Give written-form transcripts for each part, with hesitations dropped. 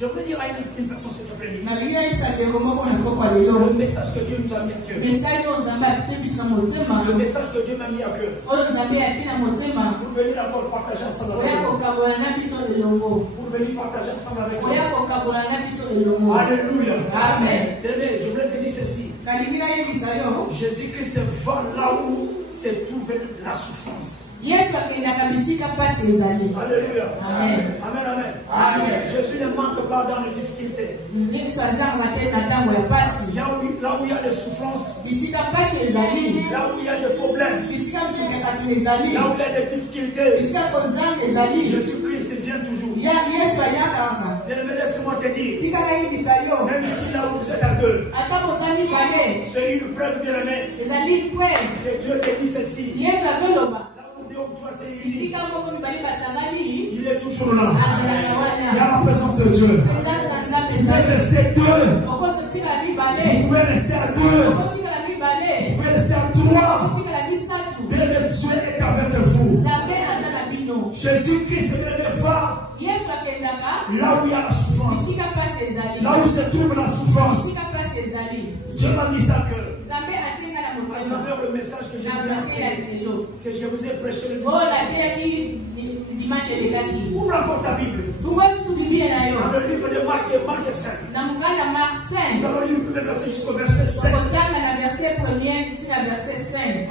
Je veux dire à une personne, s'il te plaît. Le message que Dieu nous a mis à cœur. Le message que Dieu m'a mis à cœur. Pour venir encore partager ensemble avec vous. Pour venir partager ensemble avec vous. Alléluia. Amen. Je voulais te dire ceci. Jésus-Christ va là où se trouve la souffrance. Alléluia. Amen. Amen. Amen. Amen. Jésus ne manque pas dans les difficultés. Là où il y a des souffrances, là où il y a des problèmes, là où il y a des difficultés, Jésus-Christ vient toujours. Laisse-moi te dire, même ici là où vous êtes à deux, c'est une preuve bien aimée que Dieu te dit ceci. Il est toujours là. Il y a la présence de Dieu. Vous pouvez rester deux. Vous pouvez rester à deux. Vous pouvez rester à trois. Mais Dieu est avec vous. Jésus-Christ est va là où il y a la souffrance. Là où se trouve la souffrance. Dieu m'a dit ça que à travers le message que je vous ai prêché le dimanche. Ouvre encore ta Bible. Dans le livre de Marc 5. Nous allons lire le premier verset jusqu'au verset 5.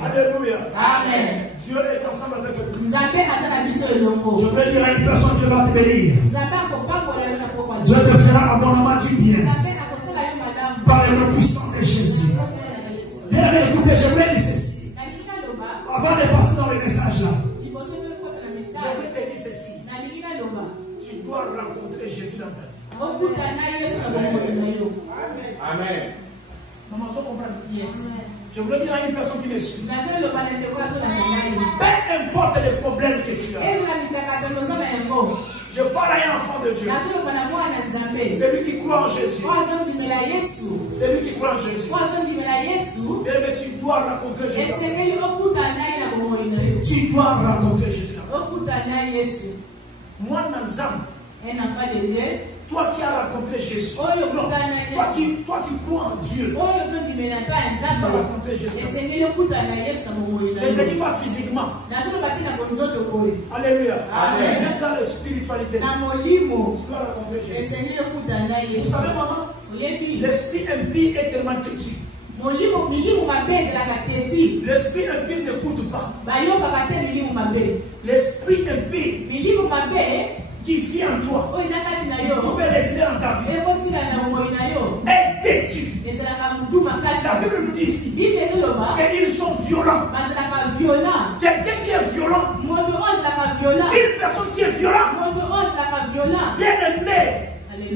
Alléluia. Amen. Dieu est ensemble avec nous. Je veux dire à une personne, Dieu va te bénir. Dieu te fera abondamment du bien. Par le nom puissant de Jésus. Bien, écoutez, je voulais dire ceci. Avant de passer dans le message là, je voulais te dire ceci. Tu dois rencontrer Jésus dans ta vie. Amen. Maman, tu comprends? Yes. Je voulais dire à une personne qui me suit. Peu importe les problèmes que tu as. Je parle à un enfant de Dieu. Celui qui croit en Jésus. Celui qui croit en Jésus. Mais tu dois rencontrer Jésus. Tu dois rencontrer Jésus. Moi, Nazam, un enfant de Dieu. Toi qui as rencontré Jésus, toi qui crois en Dieu, tu vas rencontrer Jésus. Je ne te dis pas physiquement. Alléluia. Amen. Même dans la spiritualité, tu dois rencontrer Jésus. Vous savez, maman, l'esprit impie est tellement têtu. L'esprit impie n'écoute pas. L'esprit impie qui vit en toi, vous pouvez rester dans ta vie, est têtu. La Bible nous dit ici qu'ils sont violents. Quelqu'un qui est violent, une personne qui est violente, bien aimé,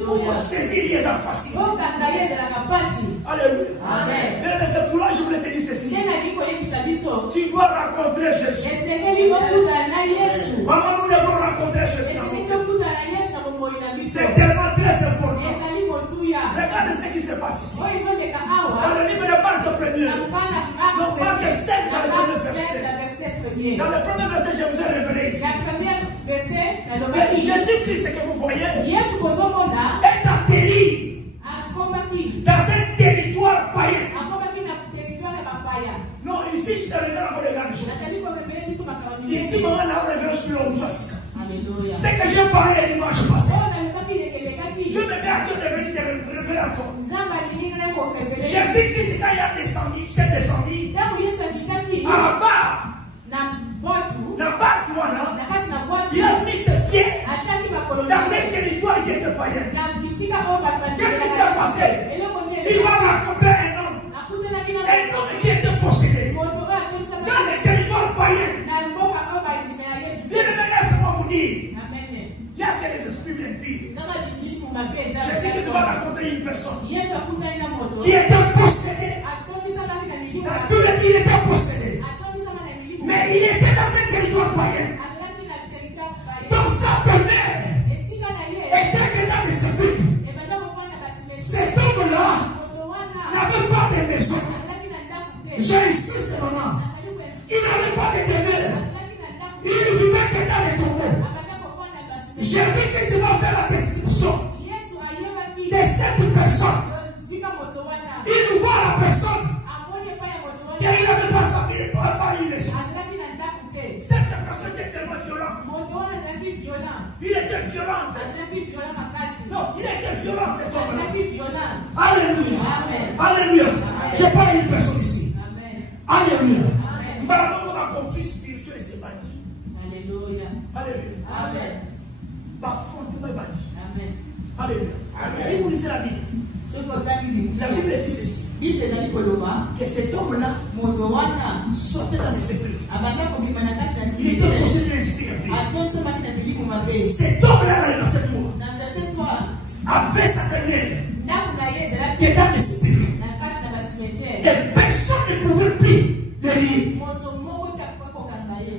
pour saisir les gens faciles. Alléluia. Amen. Mais c'est pour là que je voulais te dire ceci. Tu dois rencontrer Jésus. Maman, nous devons rencontrer Jésus. C'est tellement Dans le premier verset, je vous ai révélé ici. Jésus-Christ, ce que vous voyez, est atterri dans un territoire païen. Non, ici, je te révèle encore les gars. Ici, maman n'a pas révélé sur le Moussasika. C'est que j'ai parlé les dimanches passés. Je me mets à Dieu de venir te révéler encore. Jésus-Christ, quand il a descendu, il s'est descendu. En bas. Il a mis ses pieds dans un territoire qui était païen. Qu'est-ce qui s'est passé? Il va raconter un homme qui était possédé dans le territoire païen. Bien aimé, laisse-moi vous dire, il y a que les esprits impies. Jésus va raconter une personne qui était possédée. Il était possédé. Mais il était dans un territoire païen. Dans sa demeure était dans des sépulcres. Cet homme-là n'avait pas de maison. J'insiste maintenant. Il n'avait pas de demeure. Il vivait que dans les tombeaux. Jésus-Christ va faire la description de cette personne. Il voit la personne qu'il n'avait pas sa pas une maison. Cette personne était tellement violente. Il était violent. Non, il était violent, cet homme-là. Alléluia. Alléluia. Je parle à une personne ici. Alléluia. Maintenant, ma conflit spirituel, c'est bandit. Alléluia. Alléluia. Amen. Ma fonte est bandit. Amen. Alléluia. Si vous lisez la Bible, la Bible dit ceci. Que cet homme-là sortait dans les sépulcres. Il était possédé d'un esprit. Cet homme-là, dans le verset 3, avait sa dernière qui est dans les sépulcres. Et personne ne pouvait plus le lier.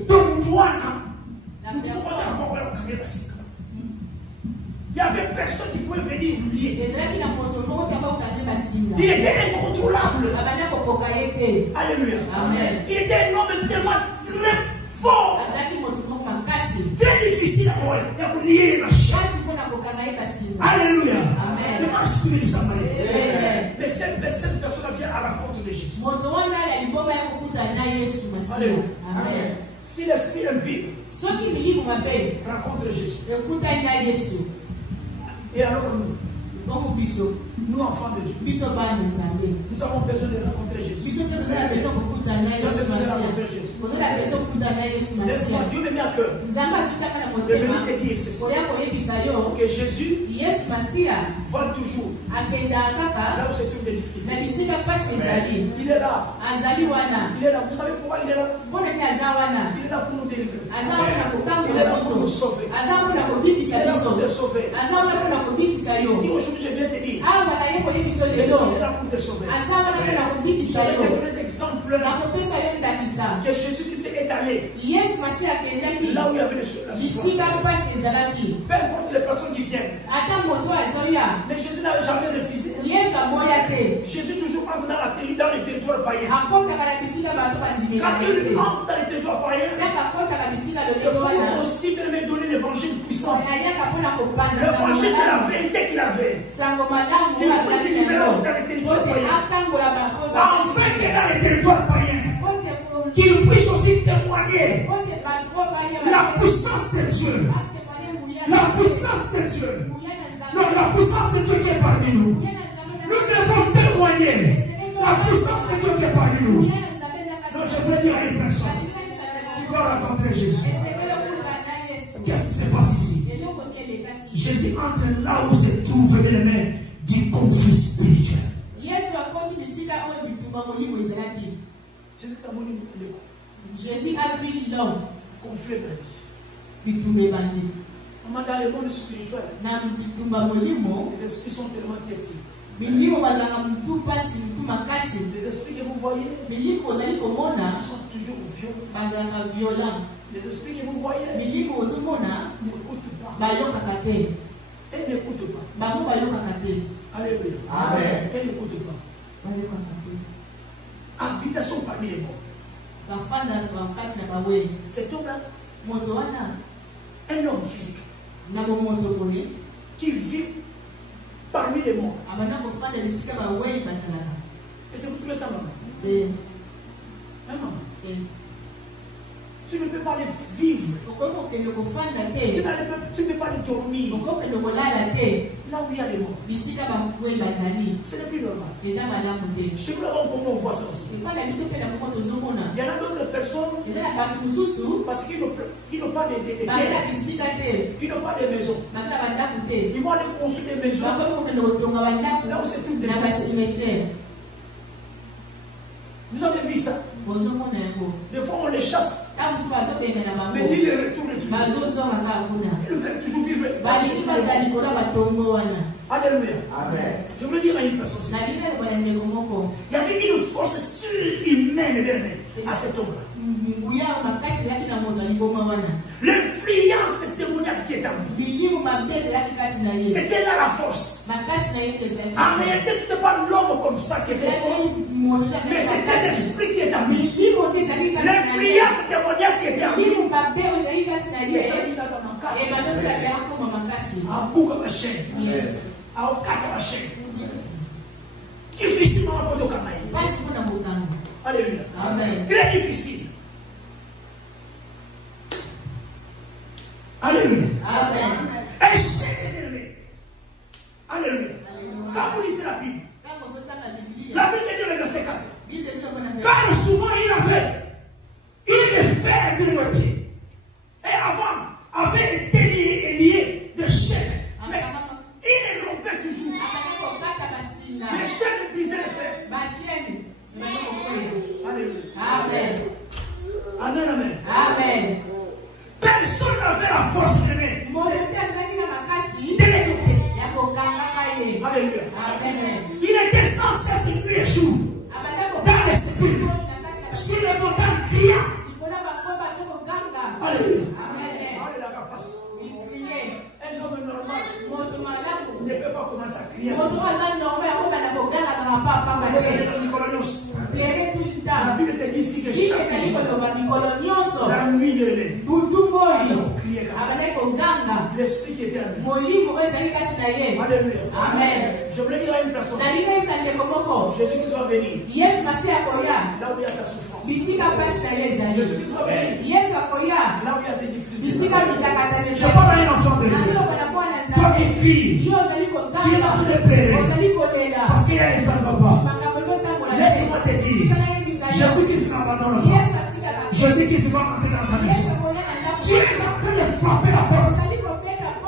Donc, il n'y avait personne qui pouvait venir nous lier. Il était incontrôlable. Alléluia. Amen. Il était un homme tellement très fort. Très difficile à lier la chair. Alléluia. Demande si tu veux nous emballer. Mais cette personne vient à la rencontre de Jésus. Alléluia. Amen. Si l'esprit impie rencontre Jésus. Et alors nous enfants de Dieu, nous avons besoin de rencontrer Jésus. Laisse-moi, Dieu me met à cœur de venir te dire ceci, que Jésus va toujours là où se trouvent des difficultés. Il est là. Il est là. Vous savez pourquoi il est là? Il est là pour nous délivrer. Il est là pour nous sauver. Il est là pour te sauver. Si aujourd'hui je viens te dire, il est là pour te sauver. Je vais te donner des exemples que Jésus-Christ est allé là où il y avait la souffrance. Peu importe les personnes qui viennent. Mais Jésus n'a jamais refusé. Jésus toujours entre dans les territoires païens. Quand il entre dans les territoires païens, c'est pour aussi de me donner l'évangile puissant. L'évangile de la vérité qu'il avait. Il faut se libérer aussi dans les territoires païens. Afin que dans les territoires païens, qu'il puisse aussi témoigner la puissance de Dieu. La puissance de Dieu. Non, la puissance de Dieu qui est parmi nous. Nous devons témoigner la puissance de Dieu qui est parmi nous. Non, je veux dire à une personne, tu vas rencontrer Jésus. Qu'est-ce qui se passe ici? Jésus entre là où se trouve les mains du conflit spirituel. Jésus a vu l'homme conflit bandit. Dans le monde spirituel, les esprits sont tellement têtus. Les esprits que vous voyez sont toujours violents. Les esprits que vous voyez n'écoutent pas. Et n'écoutent pas. Alléluia. Amen. Et n'écoutent pas. Habitation parmi les morts. Cet homme-là, un homme physique, qui vit parmi les morts. Et c'est vous que ça, maman. Maman. Tu ne peux pas les vivre. Tu ne peux pas les dormir. Là où il y a les morts. Ce n'est plus normal. Chez nous, comment on voit ça aussi. Il y en a d'autres personnes parce qu'ils n'ont pas de terre. Ils n'ont pas de maison. Ils vont aller construire des maisons là où c'est plus de cimetière. Vous avez vu ça? Des fois on les chasse. Mais ils les retournent toujours. Ils veulent toujours vivre. Alléluia. Amen. Je veux dire à une personne. Il y avait une force surhumaine à cet homme-là. L'influence démoniaque qui est en lui. C'était là la force. En réalité, ce n'était pas l'homme comme ça qui était fort, mais c'était l'esprit qui est en lui. L'influence démoniaque qui était en lui. Difficilement à porter au Canada. Alléluia. Amen. Très difficile. Alléluia. Amen. Échec ennemi. Alléluia. Quand vous lisez la Bible, la Bible dit le verset 4. Car souvent il est faible de pied. Et avant, avait été lié de chaînes. Mais il est rompé toujours. Les chaînes brisaient les fers. Alléluia. Amen. Amen, amen. Amen. Personne n'avait la force de l'aimer. Alléluia. Amen. Il était sans cesse nuit et jour dans l'esprit. Sur les montagnes criant. Alléluia. Un homme normal ne peut pas commencer à crier. La Bible te dit ici que chaque jour, la nuit de l'année, l'esprit qui était à lui. Alléluia. Amen. Je voulais dire à une personne, Jésus-Christ va venir là où il y a ta souffrance. Jésus-Christ va venir là où il y a tes difficultés. Je parle à un enfant de Dieu. Toi qui cries, tu es en train de pleurer parce qu'il y a un sang papa. Laisse-moi te dire, Jésus-Christ m'abandonne pas. Jésus-Christ va entrer dans ta maison. Tu es en train de frapper la porte.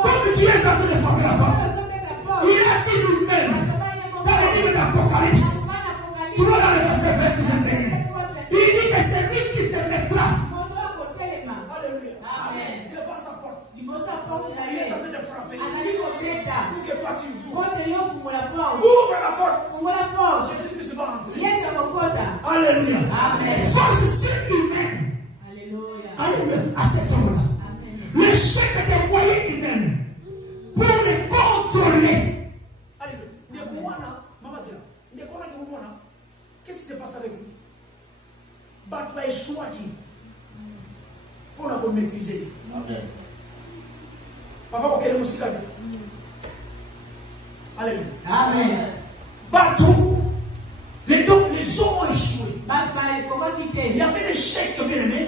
Comme tu es en train de frapper la porte, il a dit lui-même dans le livre d'Apocalypse, tout dans le verset 21, il dit que c'est lui qui se mettra. Alléluia. Amen. Devant sa porte. Il est en train de frapper. Pour que toi tu joues. Ouvre la porte. Jésus-Christ va entrer. Alléluia. Amen. Force surhumaine. Alléluia. À cet homme-là. L'échec des moyens humains pour les contrôler. Alléluia. Qu'est-ce qui se passe avec lui? Tu as échoué pour la maîtriser. Papa, quelle est la musique? Alléluia. Amen. Partout. Les hommes ont échoué. Il y avait l'échec de bien-aimé.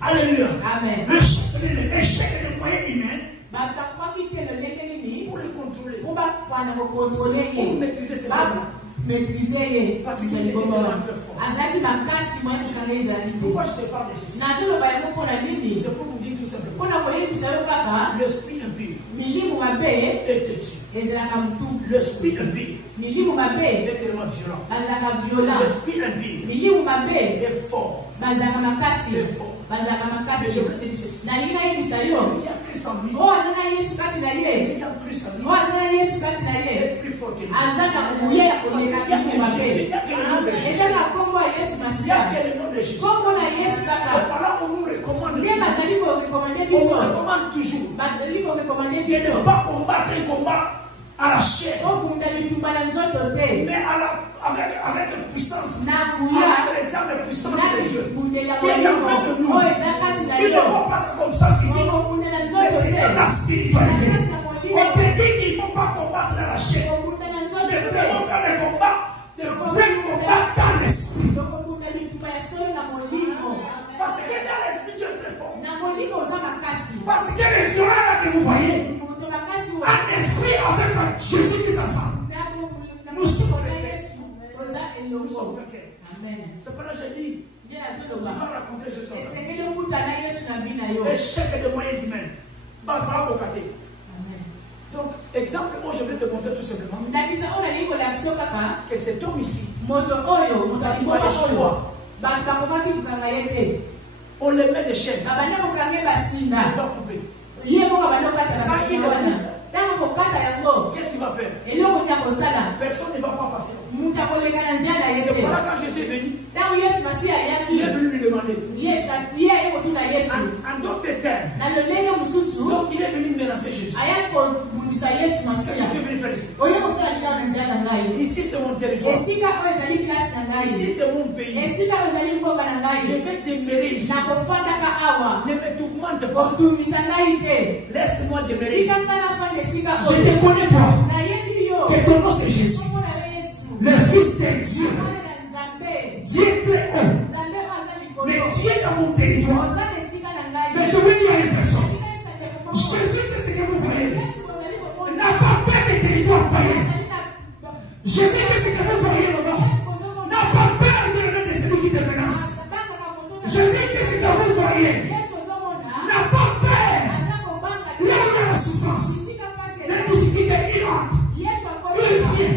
Alléluia. Amen. L'échec des moyens humains. Pour les contrôler. Pour maîtriser ces hommes. Parce qu'il est vraiment très fort. Pourquoi je te parle de ceci? C'est pour vous dire tout simplement. L'esprit impur est têtu. L'esprit impur est tellement violent. L'esprit impur est fort. Est fort. Mais je voulais te dire ceci. Il y a Christ en lui. Il y a Christ en lui. est plus fort que lui. Il y a que le nom de Jésus. Il y a que le nom de Jésus. C'est par là qu'on nous recommande. On nous recommande toujours de ne pas combattre un combat à la chair, mais avec une puissance, avec les armes puissantes de Dieu, qui est avec nous, qui ne vont pas comme ça physiquement, mais c'est dans la spiritualité. On te dit qu'il ne faut pas combattre dans la chair, mais nous devons faire des combats, des vrais combats dans l'esprit. Parce que dans l'esprit, Dieu est très fort. Parce que les violents là que vous voyez, un esprit avec un Jésus qui s'ensemble. Nous sommes vainqueurs. C'est pour ça que j'ai dit, tu vas raconter Jésus. Échec de moyens humains. Donc, exemple, moi je vais te montrer tout simplement que cet homme ici, on le met des chaînes. Il va couper. Qu'est-ce qu'il va faire? Personne ne va pas passer. C'est voilà quand Jésus est venu. Il est venu lui demander. En d'autres termes, donc il est venu menacer Jésus. Qu'est-ce que tu es venu faire ici? Ici c'est mon territoire. Ici c'est mon pays. Je vais demeurer ici. Ne me tourmente pas. Laisse-moi demeurer ici. Je te connais toi. Que ton nom c'est Jésus, le Fils de Dieu. Dieu est très haut. Mais Dieu est dans mon territoire. Mais je vais dire à une personne, Jésus, qu'est-ce que vous voyez? N'a pas peur des territoires païens. Jésus, qu'est-ce que vous voyez là-bas? N'a pas peur de celui qui te menace. Jésus, qu'est-ce que vous voyez? N'a pas peur. Là où il y a la souffrance, la difficulté, il entre. Il vient.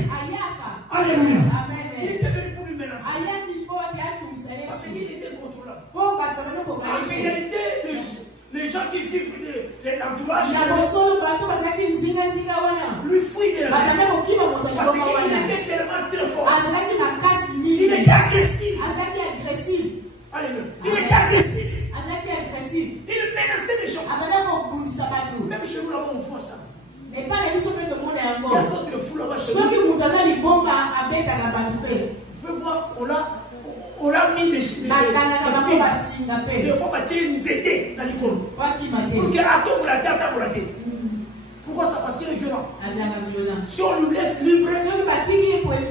Alléluia. Il était venu pour lui menacer. Parce qu'il était incontrôlable. En réalité, les gens qui vivent de l'entourage lui fuient de la vie. Parce qu'il était tellement très fort. Il était agressif. Alléluia. Il était agressif. Il menaçait les gens. Même chez nous là-bas, on voit ça. Il y a d'autres fous là-bas chez nous. Vous pouvez voir, on a mis des fois, on a une zété dans l'école. Pour que attends pour la tête, attends pour la tête. Pourquoi ça? Parce qu'il est violent. Si on lui laisse libre,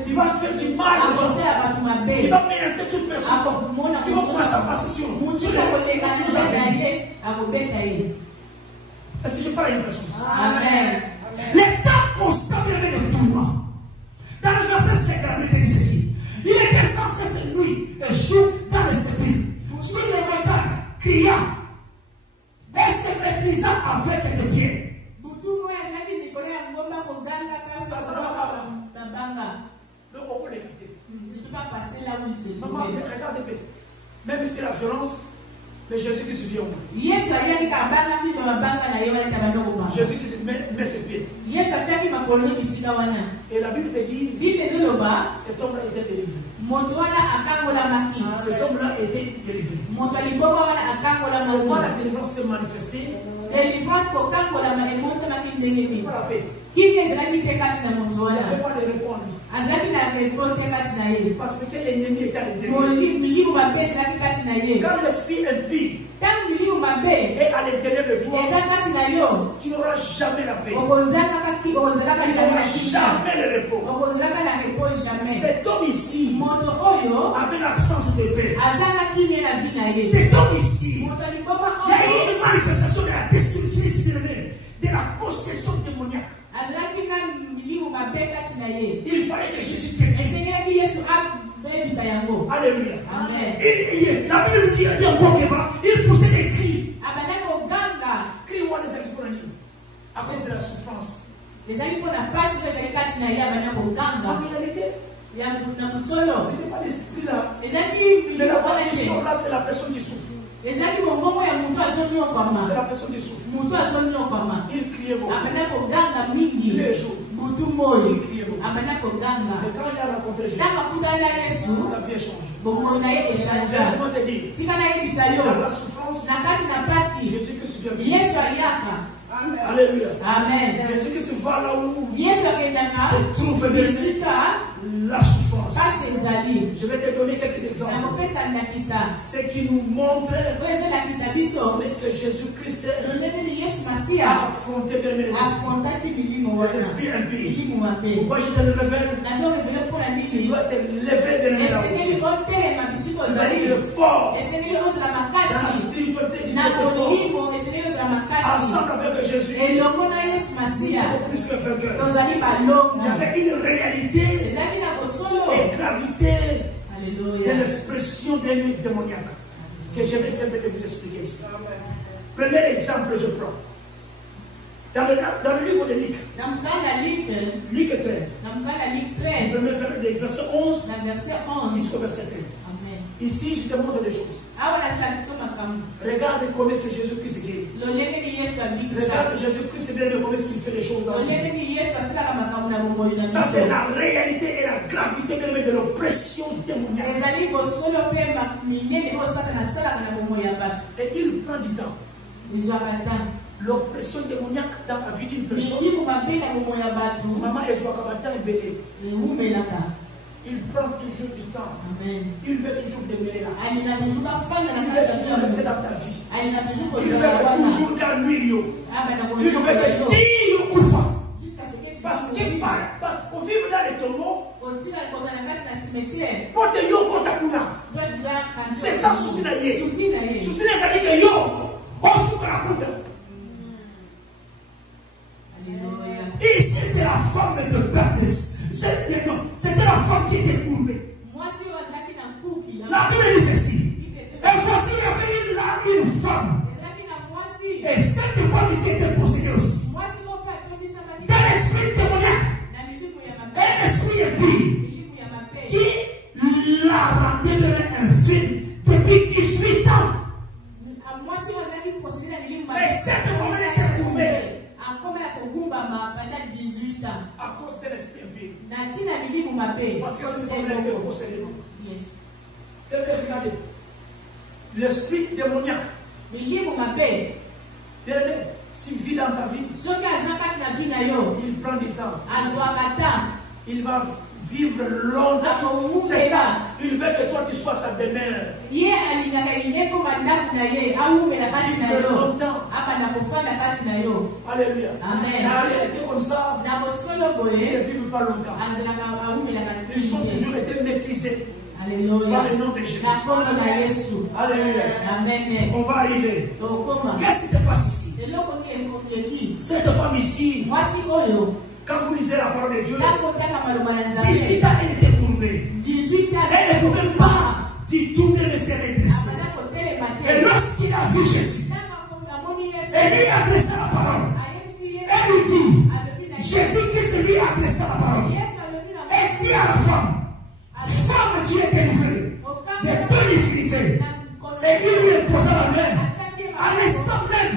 il va faire du mal. Il va menacer toute personne. Il va prendre sa position. Est-ce que je parle à une personne? Amen. Les temps constants avec le tourment. Dans le verset 5, la Bible dit ceci. Il était sans cesse nuit et jour dans le sépulcre. Sur le retard, criant et se maîtrisant avec des pieds. Donc on peut l'éviter. Tu ne peux pas passer là où il se trouve. Maman, regarde bien. Même si c'est la violence, mais Jésus qui se vient au moins. Jésus qui se met ses pieds. Et la Bible te dit, cet homme-là était délivré. Cet homme-là était délivré. Pourquoi la délivrance s'est manifestée? Parce que l'ennemi était à l'intérieur. Quand l'esprit impie est à l'intérieur de toi, tu n'auras jamais la paix. Tu n'auras jamais le repos. Cet homme ici avait l'absence de paix. Cet homme ici, il y a une manifestation de la destruction, de la possession démoniaque. Il fallait que Jésus t'aide. Alléluia. Amen. La Bible dit encore qu'il poussait des cris. Cris ou des actes à cause de la souffrance. En réalité, ce n'est pas l'esprit là. Mais la condition là, c'est la personne qui souffre. C'est la personne qui souffre. Il criait beaucoup. Les jours. Il criait beaucoup. Mais quand il a rencontré Jésus, sa vie a changé. Laisse-moi te dire, dans la souffrance, Jésus que se vient. Alléluia. Amen. Jésus qui se voit là où se trouve la souffrance. Je vais te donner quelques exemples. Ce qui nous montre est-ce que Jésus-Christ a affronté les esprits impies. Pourquoi je te le révèle? Tu dois te lever de l'énergie. Tu es fort. Dans la spiritualité, ensemble avec Jésus, nous sommes plus que vainqueurs. Il y avait une réalité et gravité de l'expression démoniaque que je vais simplement vous expliquer ici. Premier exemple, je prends. Dans le livre de Luc, Luc 13, verset 11 jusqu'au verset 13. Ici, je te montre des choses. Regarde comment est-ce que Jésus-Christ guérit. Regarde Jésus-Christ, comment est-ce qu'il fait les choses dans le monde. Ça, c'est la réalité et la gravité de l'oppression démoniaque. Et il prend du temps. L'oppression démoniaque dans la vie d'une personne. Maman, elle soit comme un temps ébélé. Il prend toujours du temps. Amen. Il veut toujours demeurer là. Il veut toujours rester dans ta vie. Il veut toujours gagner. Il veut que tu couffes. Parce que pour vivre dans les tombeaux, c'est ça souci d'ailleurs. Souci d'ailleurs que yo, on se coupe la coude. Ici, c'est la forme de baptême. C'était la femme qui était courbée. La Bible dit ceci. Et voici, il y avait là une femme. Et cette femme ici était possédée aussi. D'un esprit démoniaque. Un esprit impie. Qui l'a rendue infime depuis 18 ans. Et cette femme était courbée. À cause de l'esprit impie. Parce que c'est un possédé. Regardez. L'esprit démoniaque. S'il vit dans ta vie, il prend du temps. Il va vivre longtemps. C'est ça. Il veut que toi tu sois sa demeure. Longtemps. Alléluia. Amen. La réalité comme ça, ils ne vivent pas longtemps. Ils ont toujours été maîtrisés. Alléluia. Par le nom de Jésus. Alléluia. Amen. On va arriver. Qu'est-ce qui se passe ici? Cette femme ici, quand vous lisez la parole de Dieu, 18 ans elle était courbée. Elle ne pouvait pas du tout de se redresser. Et lorsqu'il a vu Jésus, elle lui adressa la parole. Elle lui dit, Jésus-Christ lui adressa la parole. Elle dit à la femme, femme, tu es délivrée de ton iniquité. Et il lui imposa la main. À l'instant même,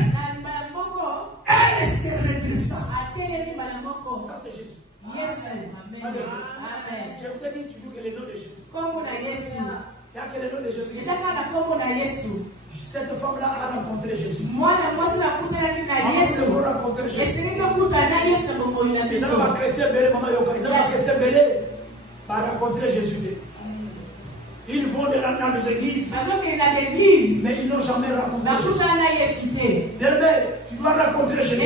elle se redressa. Ça, c'est Jésus. Amen. Je vous ai dit toujours que le nom de Jésus. Il y a que le nom de Jésus. Cette femme-là a rencontré Jésus. Ils vont dans les églises, mais ils n'ont jamais rencontré Jésus. Tu dois rencontrer Jésus.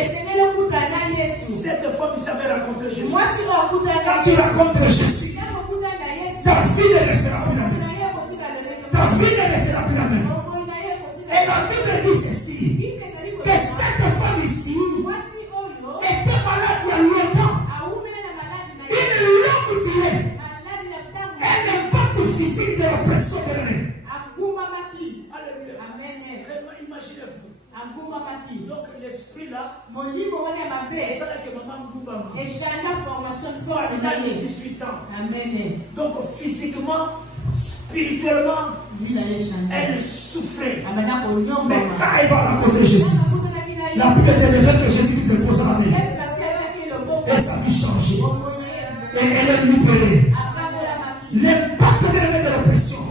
Cette femme, il savait rencontrer Jésus. Quand tu rencontres Jésus, ta vie ne restera plus la même. Ta vie ne restera plus la même. Et la Bible dit ceci, que cette femme ici était malade il y a longtemps. Une longue durée. Un impact physique de l'oppression de l'année. Alléluia. Vraiment, imaginez-vous. Donc l'esprit là, c'est ça que maman Goubama. Pendant 18 ans. Donc physiquement, spirituellement, elle souffrait. Mais quand elle va rencontrer Jésus, la Bible est que Jésus se pose à la main. Et sa vie change. Et elle est libérée. L'impact de l'oppression.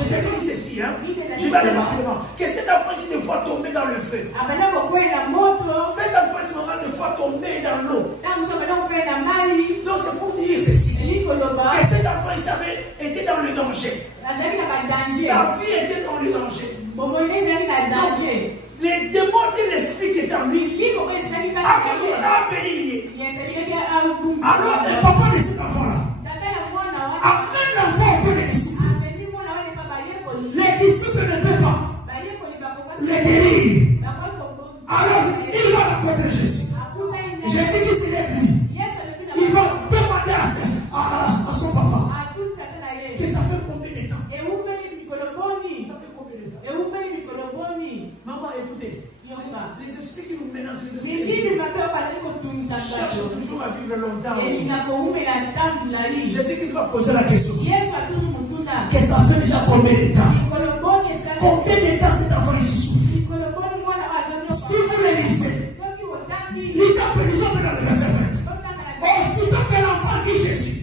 Je te dis ceci, hein. Je vais aller rapidement. Que cet enfant ici ne soit tombé dans le feu. Cet enfant ici ne soit tombé dans l'eau. Donc c'est pour dire ceci. Que cet enfant ici avait été dans le danger. Sa vie était dans le danger. Les démons et l'esprit qui est en lui a béni. Alors le papa de cet enfant-là amène l'enfant auprès des disciples. Les disciples ne peuvent pas le guérir. Alors il va rencontrer Jésus. Jésus qui se lève dit, il va demander à son papa que ça fait combien de temps. Maman, écoutez, les esprits qui nous menacent, les esprits cherchent toujours à vivre longtemps. Jésus qui va poser la question. Que ça fait déjà combien de temps? Combien de temps cet enfant ici souffre? Si vous le lisez, lisez un peu dans le verset 20. Aussitôt que l'enfant dit Jésus,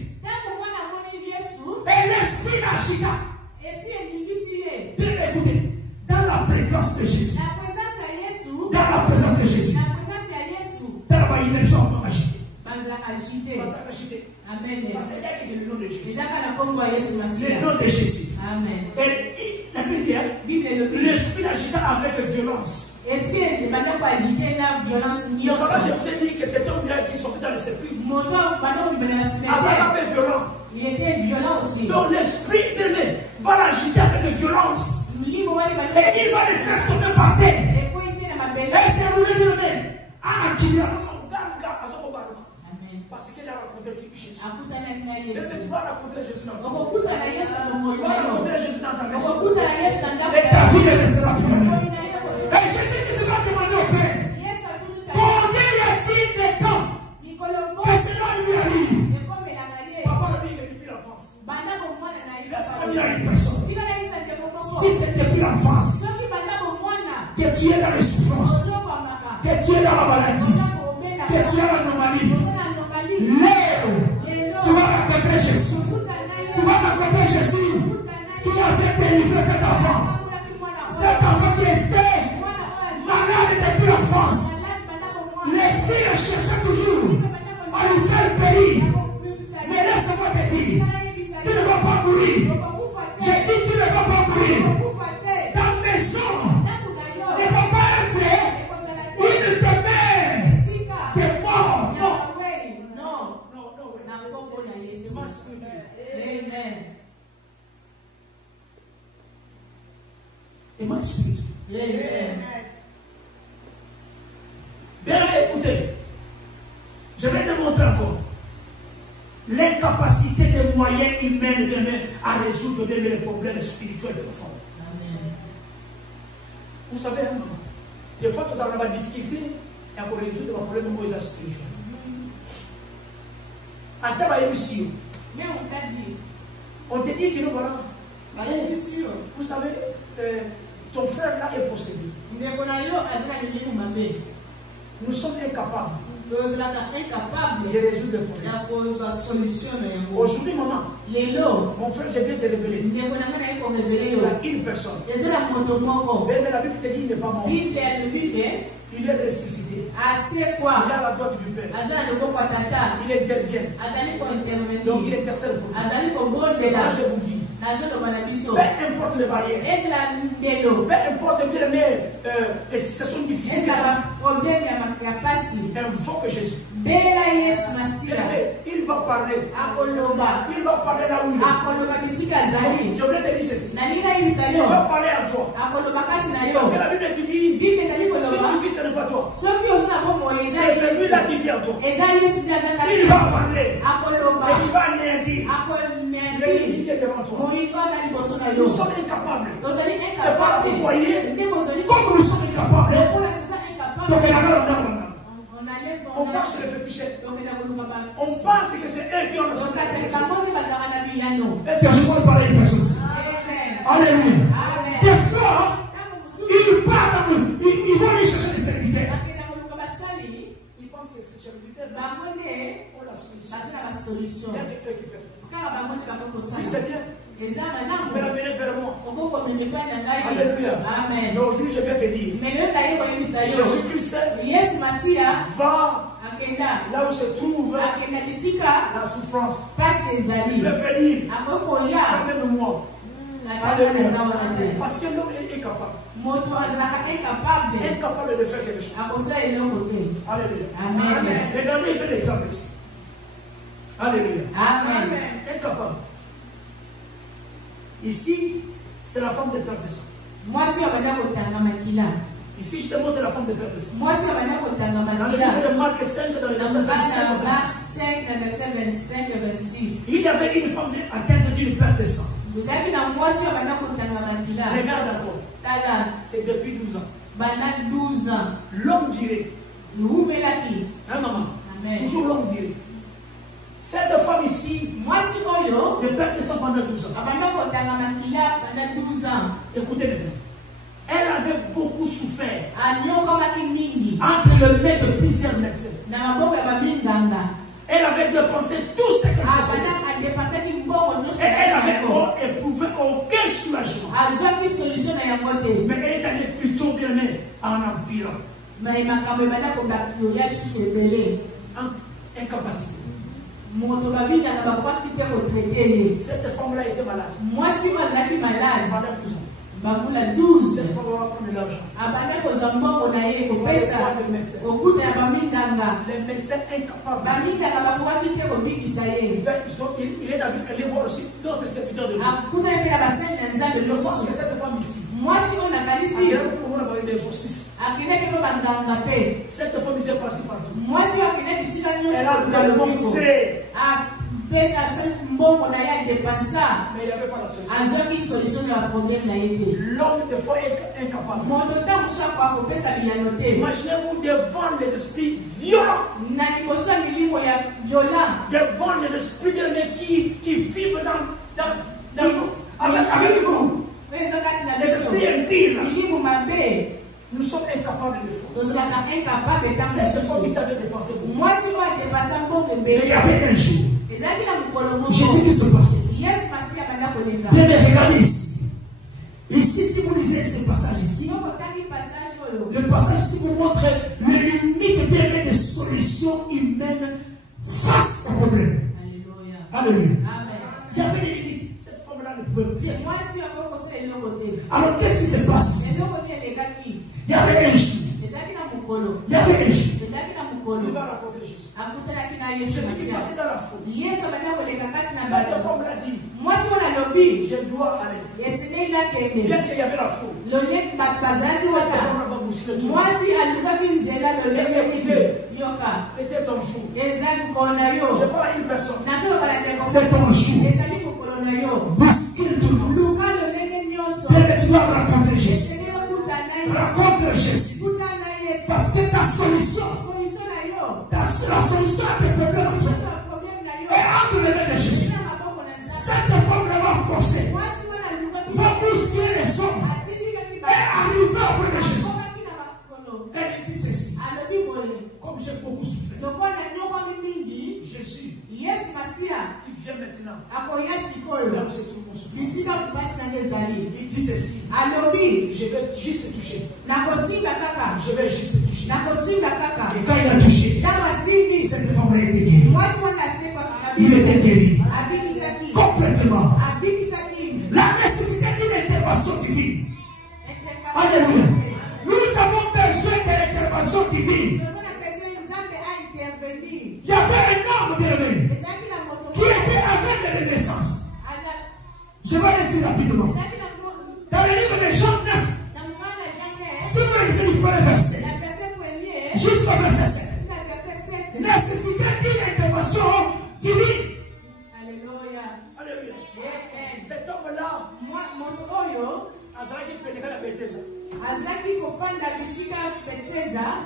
et l'esprit d'Achika, bien écoutez, dans la présence de Jésus, dans la présence de Jésus, dans la immersion agitée. Amen. Parce que c'est le nom de Jésus. Le nom de Jésus. Amen. Et la Bible, l'esprit d'Achika avec violence. Est-ce que les madame pas agiter la violence je vous ai dit que c'est un bien qui sortait dans le sépulcre. Il était violent aussi. Donc l'esprit va l'agiter avec violence. Et il va le faire tomber par terre. Et c'est roulé parce qu'il a rencontré Jésus. Tu vas rencontrer Jésus dans ta vie. Et ta vie ne restera plus. Et Jésus qui se va demander au Père, combien y a-t-il de temps que cela lui arrive? Papa lui, il est depuis l'enfance. Laisse-moi dire à une personne, si c'est depuis l'enfance que tu es dans les souffrances, que tu es dans la maladie, que tu es dans l'anomalie, tu vas rencontrer Jésus. Tu vas rencontrer Jésus qui a fait délivrer cet enfant. Cet enfant qui était malade depuis l'enfance. L'esprit le cherchait toujours à lui faire périr. Mais laisse-moi te dire, tu ne vas pas mourir. J'ai dit tu ne vas pas mourir. Ta maison ne va pas être une demeure de mort. Amen. Et mon esprit. Amen. Bien écoutez, je vais démontrer encore l'incapacité des moyens humains à résoudre les problèmes spirituels profonds. Amen. Vous savez, des fois nous avons des difficultés à résoudre les problèmes spirituels. En termes de mais on t'a dit. On te dit que nous voilà. Vous savez, ton frère là est possédé. Nous sommes incapables de résoudre le problème. Aujourd'hui, maman, mon frère, je viens de te révéler. Il y a une personne. Mais la Bible te dit qu'il n'est pas mort. Il est ressuscité. Il a la droite du Père. Il intervient. Donc il intercède pour vous. C'est là je vous dis. Peu importe les barrières. Peu importe bien les situations difficiles. Invoque Jésus. Il va parler. Il va parler là où il est. Je voulais te dire ceci. Il va parler à toi. Parce que la Bible te dit, son fils n'est pas toi. C'est celui-là qui vit en toi. Il va parler. Et il va anéantir l'ennemi qui est devant toi. Nous sommes incapables. C'est pas vous voyez comme nous sommes incapables. Donc on marche sur les fétichettes. On pense que c'est eux qui ont le secret. Est-ce que je peux parler à une personne? Alléluia. Des fois, ils parlent, ils vont aller chercher des serviteurs. Ils pensent que ces serviteurs ont la solution. Oui, c'est bien. Tu peux l'amener vers moi. Alléluia. Amen. Mais aujourd'hui, je vais te dire, Jésus-Christ va là où se trouve la souffrance. Il va venir. Amène-moi. Parce que l'homme est capable. Incapable de faire quelque chose. Alléluia. Amen. Regardez un peu l'exemple ici. Alléluia. Amen. Incapable. Ici, c'est la femme de père de sang. Ici, je te montre la femme de père de sang. Dans le livre de Marc 5, dans le verset 25, il y avait une femme atteinte d'une perte de sang. Regarde encore. C'est depuis 12 ans. L'homme dirait. Hein, maman? Toujours l'homme dirait. Cette femme ici, de perte de sang pendant 12 ans. Écoutez maintenant. Elle avait beaucoup souffert entre les mains de plusieurs médecins. Elle avait dépensé tout ce qu'elle possédait. Et elle n'avait éprouvé aucun soulagement. Mais elle est allée plutôt bien en empirant. En incapacité. Cette femme-là était malade. Pendant 12 ans. Cette femme va prendre de l'argent. Les médecins incapables. Il est allé voir aussi d'autres serviteurs de Dieu. Je pense que cette femme ici, on a parlé d'exorcisme. Cette femme ici est partie partout. Elle a dépensé. Mais il n'y avait pas la solution. L'homme des fois est incapable. Imaginez-vous devant les esprits violents. Devant les esprits qui vivent avec nous. Les esprits impurs. Nous sommes incapables de le faire. Cette femme qui savait dépenser beaucoup. Mais il y avait un jour. Jésus qui se passait. Bien, regardez ici. Ici, si vous lisez ce passage ici, le passage ici vous montre les limites bien des solutions humaines face au problème. Alléluia. Il y avait des limites. Cette femme-là ne pouvait rien faire. Alors, qu'est-ce qui se passe ici? Il y avait un jour. Il y avait un jour. Il va raconter Jésus. Jésus qui passait dans la foule. Cette femme l'a dit. Je dois aller. Bien qu'il y avait la foule. C'était ton jour. Je parle à une personne. C'est ton jour. Bascule tout le monde. Tu dois rencontrer Jésus. Rencontre Jésus. Parce que ta solution, la solution à tes problèmes est entre les mains de Jésus. Cette femme va forcer, va bousculer les hommes et arriver auprès de Jésus. Elle dit ceci. Comme j'ai beaucoup souffert, Jésus, qui vient maintenant, là où se trouve mon souffrance, il dit ceci. Je vais juste toucher. Je vais juste toucher. Et quand il a touché, cette femme a été guérie. Il était guéri. Complètement. La nécessité d'une intervention divine. Alléluia. Nous avons besoin de l'intervention divine. Il y avait un homme bien-aimé qui était aveugle de naissance. Je vais laisser rapidement. Dans le livre de Jean 9, si vous lisez du premier verset jusqu'au verset 7, nécessité d'une intervention divine. Alléluia. Alléluia. Cet homme-là,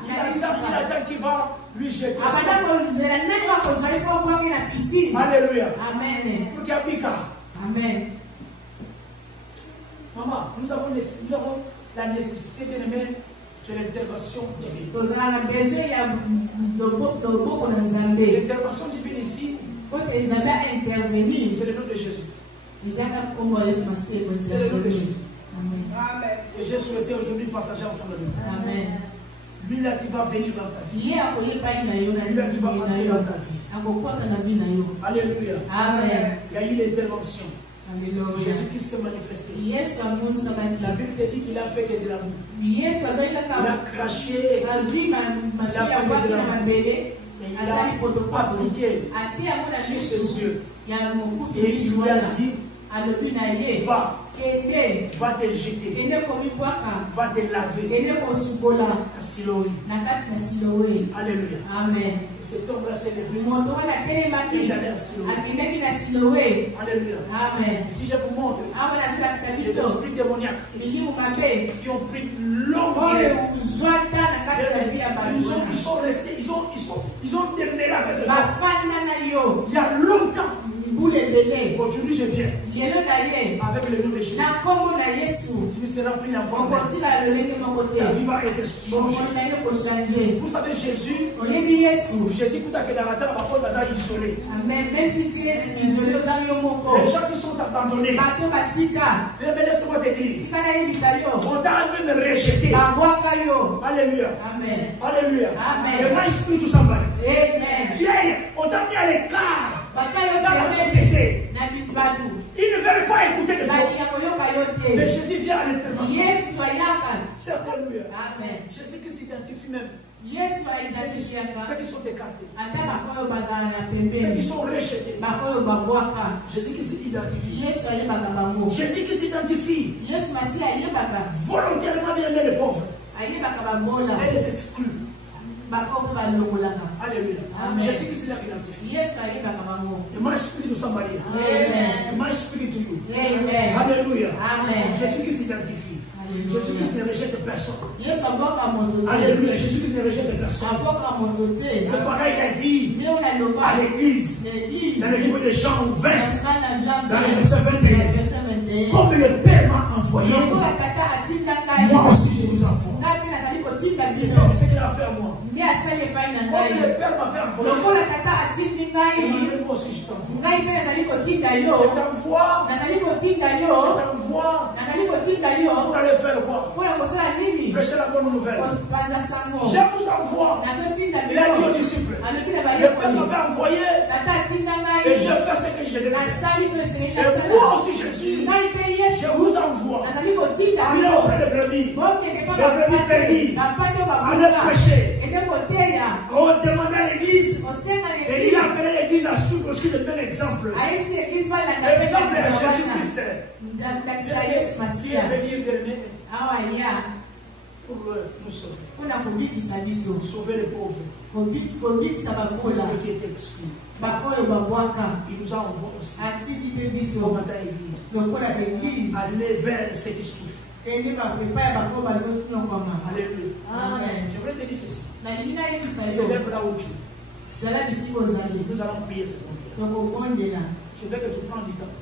il attend qu'il va lui jeter. Alléluia. Amen. Amen. Maman, nous avons la nécessité de l'intervention divine. L'intervention divine ici, c'est le nom de Jésus. C'est le nom de Jésus. Amen. Et j'ai souhaité aujourd'hui partager ensemble avec vous. Amen. Lui là qui va venir dans ta vie. Lui là qui va entrer dans ta vie. Alléluia. Amen. Il y a eu l'intervention. Alléluia. Jésus-Christ s'est manifesté. La La Bible te dit qu'il a fait que de l'amour. Il a craché. Il a appliqué sur ses yeux. Et il lui a dit, va te jeter, va te laver à Siloé. Alléluia. Amen. Et cet homme-là s'est levé. Il Il allait à Siloé. Alléluia. Amen. Si je vous montre les esprits démoniaques qui ont pris longue ils sont restés, ils ont demeuré avec eux. Il y a longtemps. Aujourd'hui je viens avec le nom de Jésus. Tu seras pris la bonne. Ta vie va être changée. Vous savez Jésus tout à fait dans la terre, il va être isolé. Même si tu es isolé, les gens qui sont abandonnés. Mais laisse-moi te dire, on t'a même rejeté. Alléluia. Amen. Alléluia. Amen. Le esprit tout s'en va. Amen. On t'a mis à l'écart dans la société. Ils ne veulent pas écouter de toi. Mais Jésus vient à l'intervention. C'est Alléluia. Amen. Jésus qui s'identifie même. Yesu aidatifiaka Ceux qui sont écartés, ata bakoyo bazala ya ceux qui pembeni sont rejetés, bakoyo babwaka Jésus qui s'identifie. Yesu ayebaka bango Jésus qui s'identifie. Yesu masi ayebaka Volontairement bien aimer les pauvres ayebaka babola et les exclus. bakoyo balongolaka. Alléluia. Amen. Jésus qui s'identifie. Yesu ayebaka bango. Et my spirit to somebody. Amen. Et my spirit to you. Amen. Alléluia. Amen. Jésus qui s'identifie. Jésus qui ne rejette personne. Yesu aboka moto te. Alléluia. Jésus qui ne rejette personne. Aboka moto te. C'est pareil, il a dit Nde unaloba à l'église, l'église dans le livre de Jean 20, dans le verset verset 21, comme le Père m'a envoyé, moi aussi je vous envoie. C'est ça ce qu'il a fait à moi. Comme le Père m'a fait envoyer, moi aussi je t'envoie. Je t'envoie pour aller faire quoi? Prêcher la bonne nouvelle. Je vous envoie. Il a dit aux disciples, le Père m'a fait envoyer et je fais ce que je devais faire. Et moi aussi je suis. Je vous envoie. Allez auprès des brebis. Les brebis perdues. Allez prêcher. On demandait à l'église. Et il a appelé l'église à suivre aussi le même exemple. L'exemple de Jésus-Christ. Qui est venu dernier pour nous sauver. Sauver les pauvres. Ceux qui étaient exclus. Il nous a envoyé aussi. Comme à l'église. Aller vers ceux qui souffrent. Alléluia. Je voulais te dire ceci. Élève là où tu es. Nous allons prier ce moment. Je veux que tu prennes du temps.